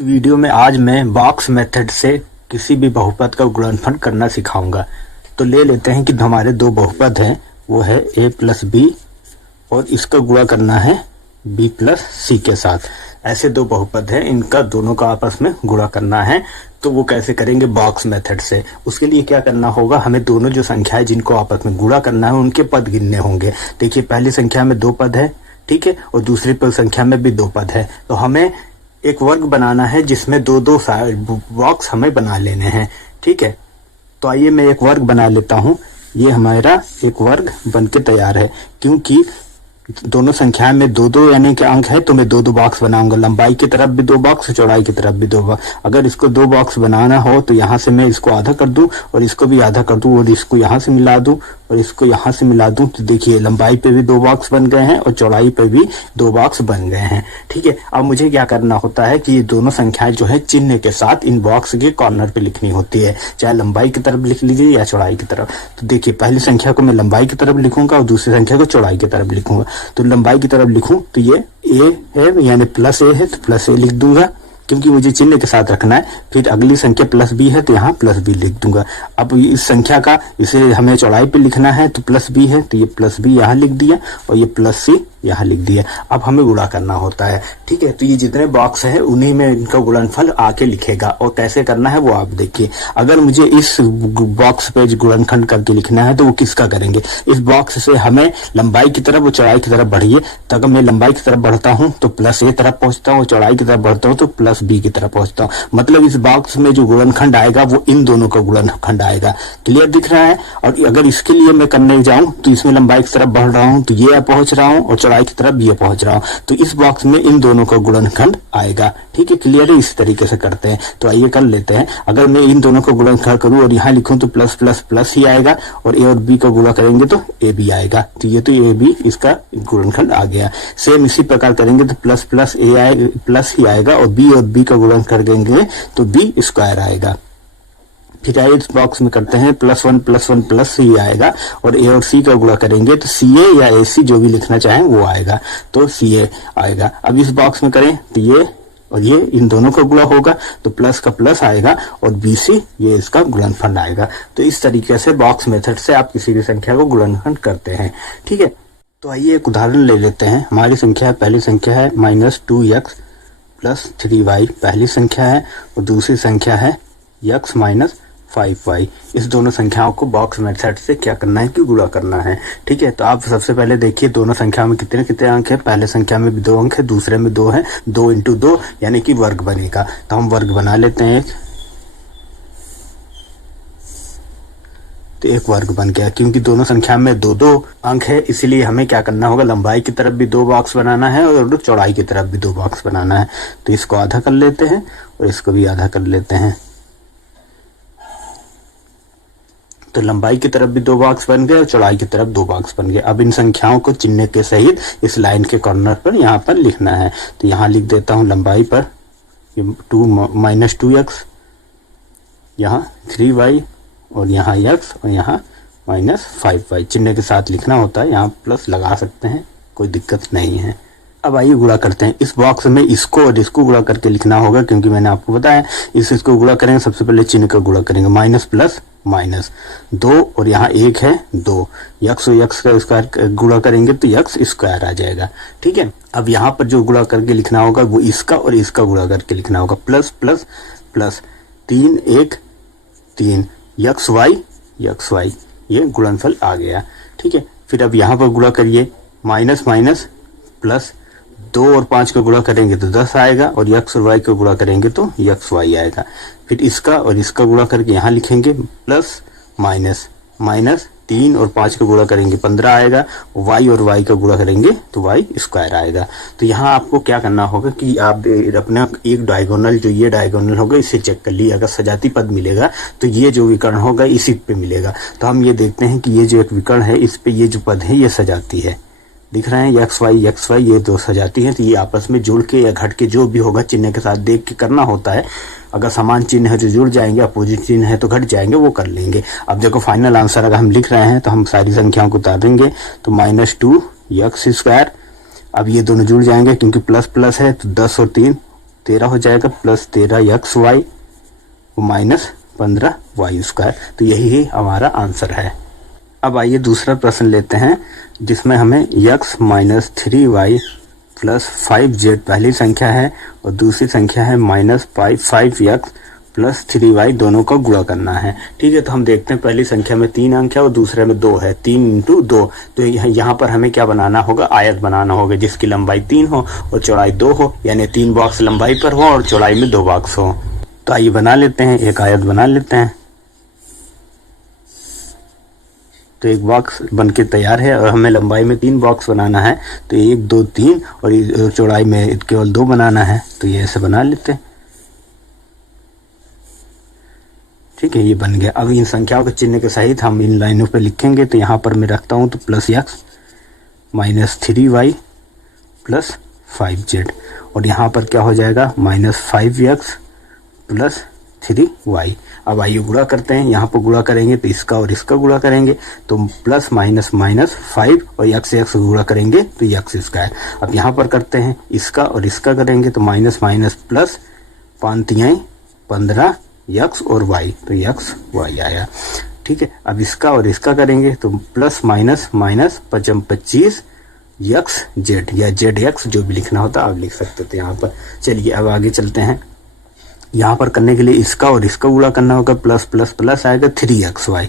इस वीडियो में आज मैं बॉक्स मेथड से किसी भी बहुपद का गुणनफल करना सिखाऊंगा। तो ले लेते हैं कि हमारे दो बहुपद हैं, वो है a प्लस बी और इसका गुणा करना है b प्लस सी के साथ। ऐसे दो बहुपद हैं, इनका दोनों का आपस में गुणा करना है। तो वो कैसे करेंगे? बॉक्स मेथड से। उसके लिए क्या करना होगा, हमें दोनों जो संख्याएं जिनको आपस में गुणा करना है उनके पद गिनने होंगे। देखिए, पहली संख्या में दो पद है, ठीक है, और दूसरी संख्या में भी दो पद है। तो हमें एक वर्ग बनाना है जिसमें दो दो बॉक्स हमें बना लेने हैं, ठीक है। तो आइए मैं एक वर्ग बना लेता हूं। ये हमारा एक वर्ग बनके तैयार है। क्योंकि दोनों संख्याएं में दो दो यानी कि अंक है, तो मैं दो दो बॉक्स बनाऊंगा। लंबाई की तरफ भी दो बॉक्स, चौड़ाई की तरफ भी दो बॉक्स। अगर इसको दो बॉक्स बनाना हो तो यहाँ से मैं इसको आधा कर दूं और इसको भी आधा कर दूं और इसको यहाँ से मिला दूं और इसको यहाँ से मिला दूं। तो देखिए, लंबाई पे भी दो बॉक्स बन गए हैं और चौड़ाई पे भी दो बॉक्स बन गए हैं, ठीक है। अब मुझे क्या करना होता है कि ये दोनों संख्याएं जो है चिन्ह के साथ इन बॉक्स के कॉर्नर पे लिखनी होती है, चाहे लंबाई की तरफ लिख लीजिए या चौड़ाई की तरफ। तो देखिए, पहली संख्या को मैं लंबाई की तरफ लिखूंगा और दूसरी संख्या को चौड़ाई की तरफ लिखूंगा। तो लंबाई की तरफ लिखूं तो ये a है यानी प्लस a है, तो प्लस a लिख दूंगा क्योंकि मुझे चिन्ह के साथ रखना है। फिर अगली संख्या प्लस b है तो यहाँ प्लस b लिख दूंगा। अब इस संख्या का इसे हमें चौड़ाई पे लिखना है, तो प्लस b है तो ये प्लस b यहाँ लिख दिया और ये प्लस c यहाँ लिख दिया। अब हमें गुणा करना होता है, ठीक है। तो ये जितने बॉक्स है उन्हीं में इनका गुणनफल आके लिखेगा। और कैसे करना है वो आप देखिए। अगर मुझे इस बॉक्स पे गुणनखंड करके लिखना है तो वो किसका करेंगे? इस बॉक्स से हमें लंबाई की तरफ और चौड़ाई की तरफ बढ़िए। तो अगर मैं लंबाई की तरफ बढ़ता हूँ तो प्लस a तरफ पहुंचता हूँ, चौड़ाई की तरफ बढ़ता हूँ तो प्लस b की तरफ पहुंचता हूँ। मतलब इस बॉक्स में जो गुणनखंड आएगा वो इन दोनों का गुणनखंड आएगा। क्लियर दिख रहा है? और अगर इसके लिए मैं करने जाऊं तो इसमें लंबाई की तरफ बढ़ रहा हूं तो ये पहुंच रहा हूं और चौड़ाई की तरफ ये पहुंच रहा हूं, तो इस बॉक्स में इन दोनों का गुणनखंड आएगा, ठीक है। क्लियर है? इस तरीके से करते हैं। तो आइए कर लेते हैं। अगर मैं इन दोनों का गुणनखंड करूं और यहाँ लिखूं तो प्लस प्लस प्लस ही आएगा और a और b का गुणा करेंगे तो a b आएगा। तो ये तो a b इसका गुणनखंड आ गया। सेम इसी प्रकार करेंगे तो प्लस प्लस a आएगा, प्लस ही आएगा और b का गुणन कर देंगे तो b स्क्वायर आएगा। फिर आइए इस बॉक्स में करते हैं प्लस वन प्लस सी आएगा और ए और सी का गुणा करेंगे तो सी ए या ए सी जो भी लिखना चाहें वो आएगा, तो सी ए आएगा। अब इस बॉक्स में करें तो ये और ये इन दोनों का गुणा होगा तो प्लस का प्लस आएगा और बी सी ये इसका गुणनफल आएगा। तो इस तरीके से बॉक्स मेथड से आप किसी भी संख्या को गुणनखंड करते हैं, ठीक है। तो आइए एक उदाहरण ले लेते हैं। हमारी संख्या पहली संख्या है -2x प्लस 3y पहली संख्या है और दूसरी संख्या है x माइनस 5y। इस दोनों संख्याओं को बॉक्स मेथड से क्या करना है कि गुणा करना है, ठीक है। तो आप सबसे पहले देखिए दोनों संख्या में कितने कितने अंक है। पहले संख्या में भी 2 अंक है, दूसरे में 2 है, 2 इंटू 2 यानी कि वर्ग बनेगा। तो हम वर्ग बना लेते हैं। तो एक वर्ग बन गया। क्योंकि दोनों संख्या में 2-2 अंक है इसलिए हमें क्या करना होगा, लंबाई की तरफ भी 2 बॉक्स बनाना है और चौड़ाई की तरफ भी 2 बॉक्स बनाना है। तो इसको आधा कर लेते हैं और इसको भी आधा कर लेते हैं। तो लंबाई की तरफ भी 2 बॉक्स बन गए और चौड़ाई की तरफ 2 बॉक्स बन गए। अब इन संख्याओं को चिन्ह के सहित इस लाइन के कॉर्नर पर यहाँ पर लिखना है। तो यहाँ लिख देता हूँ लंबाई पर -2x, यहाँ 3y और यहाँ x और यहाँ -5y चिन्ह के साथ लिखना होता है। यहाँ प्लस लगा सकते हैं, कोई दिक्कत नहीं है। अब आइए गुणा करते हैं। इस बॉक्स में इसको और इसको गुणा करके लिखना होगा क्योंकि मैंने आपको बताया इसको गुणा करेंगे। सबसे पहले चिन्ह का गुणा करेंगे, माइनस प्लस माइनस 2 और यहाँ 1 है 2, x और x का स्क्वायर गुणा करेंगे तो x स्क्वायर आ जाएगा, ठीक है। अब यहाँ पर जो गुणा करके लिखना होगा वो इसका और इसका गुणा करके लिखना होगा, प्लस प्लस प्लस 3 1 3 xy ये गुणनफल आ गया, ठीक है। फिर अब यहाँ पर गुणा करिए, माइनस माइनस प्लस 2 और 5 का गुणा करेंगे तो 10 आएगा और x और y का गुणा करेंगे तो xy आएगा। फिर इसका और इसका गुणा करके यहाँ लिखेंगे प्लस माइनस माइनस 3 और 5 का गुणा करेंगे 15 आएगा, y और y का गुणा करेंगे तो y स्क्वायर आएगा। तो यहाँ आपको क्या करना होगा कि आप अपना एक डायगोनल जो ये डायगोनल होगा इसे चेक कर लिए। अगर सजाती पद मिलेगा तो ये जो विकर्ण होगा इसी पे मिलेगा। तो हम ये देखते हैं कि ये जो एक विकर्ण है इस पे ये जो पद है ये सजाती है, दिख रहे हैं x y ये दो सजाती हैं। तो ये आपस में जुड़ के या घट के जो भी होगा चिन्ह के साथ देख के करना होता है। अगर समान चिन्ह है जो जुड़ जाएंगे, अपोजिट चिन्ह है तो घट जाएंगे, वो कर लेंगे। अब देखो फाइनल आंसर अगर हम लिख रहे हैं तो हम सारी संख्याओं को उतार देंगे। तो -2x स्क्वायर, अब ये दोनों जुड़ जाएंगे क्योंकि प्लस प्लस है तो 10 और 3 13 हो जाएगा प्लस 13xy माइनस 15y²। तो यही हमारा आंसर है। अब आइए दूसरा प्रश्न लेते हैं जिसमें हमें x minus 3y plus 5z पहली संख्या है और दूसरी संख्या है माइनस 5x प्लस 3y दोनों का गुणा करना है। ठीक है, तो हम देखते हैं पहली संख्या में 3 अंक है और दूसरे में 2 है, 3 × 2। तो यहाँ पर हमें क्या बनाना होगा, आयत बनाना होगा जिसकी लंबाई 3 हो और चौड़ाई 2 हो, यानी 3 बॉक्स लंबाई पर हो और चौड़ाई में 2 बॉक्स हो। तो आइए बना लेते हैं, एक आयत बना लेते हैं। तो एक बॉक्स बनके तैयार है और हमें लंबाई में 3 बॉक्स बनाना है। तो 1 2 3 और चौड़ाई में केवल 2 बनाना है। तो ये ऐसे बना लेते हैं। ठीक है, ये बन गया। अब इन संख्याओं के चिन्ह के सहित हम इन लाइनों पे लिखेंगे। तो यहाँ पर मैं रखता हूँ तो plus x minus 3y plus 5z और यहाँ पर क्या हो जाएगा माइनस 5x प्लस 3y। अब आइए गुणा करते हैं। यहाँ पर गुणा करेंगे तो इसका और इसका गुणा करेंगे तो प्लस माइनस माइनस 5 और x गुणा करेंगे तो x²। अब यहाँ पर करते हैं इसका और इसका करेंगे तो माइनस माइनस प्लस 5×3 15 x और y, तो x y आया। ठीक है, अब इसका और इसका करेंगे तो plus minus minus 25 x z या zx जो भी लिखना होता आप लिख सकते थे यहाँ पर। चलिए अब आगे चलते हैं। यहाँ पर करने के लिए इसका और इसका गुणा करना होगा, प्लस प्लस प्लस आएगा 3xy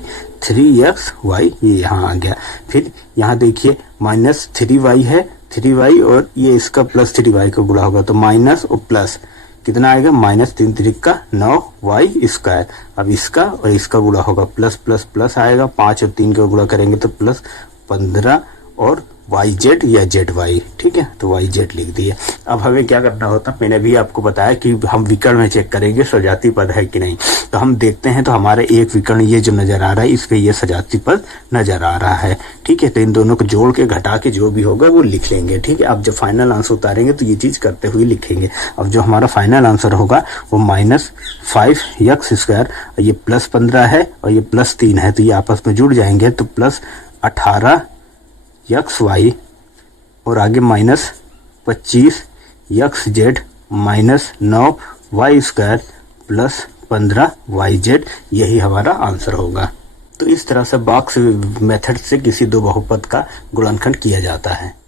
ये यहाँ आ गया। फिर यहाँ देखिए माइनस 3y है, 3y और ये इसका प्लस 3y का गुणा होगा तो माइनस और प्लस कितना आएगा माइनस 3 × 9y²। अब इसका और इसका गुणा होगा, प्लस प्लस प्लस आएगा, 5 और 3 का गुणा करेंगे तो प्लस 15 और yz या zy। ठीक है, तो yz लिख दिए। अब हमें क्या करना होता, मैंने भी आपको बताया कि हम विकर्ण में चेक करेंगे सजाती पद है कि नहीं। तो हम देखते हैं तो हमारे एक विकर्ण ये जो नजर आ रहा है इस पे ये सजाती पद नजर आ रहा है। ठीक है, तो इन दोनों को जोड़ के घटा के जो भी होगा वो लिख लेंगे। ठीक है, अब जब फाइनल आंसर उतारेंगे तो ये चीज करते हुए लिखेंगे। अब जो हमारा फाइनल आंसर होगा वो माइनस 5x², ये प्लस 15 है और ये प्लस 3 है तो ये आपस में जुड़ जाएंगे तो प्लस 18xy और आगे minus 25xz minus 9y² plus 15yz, यही हमारा आंसर होगा। तो इस तरह से बॉक्स मेथड से किसी दो बहुपद का गुणनखंड किया जाता है।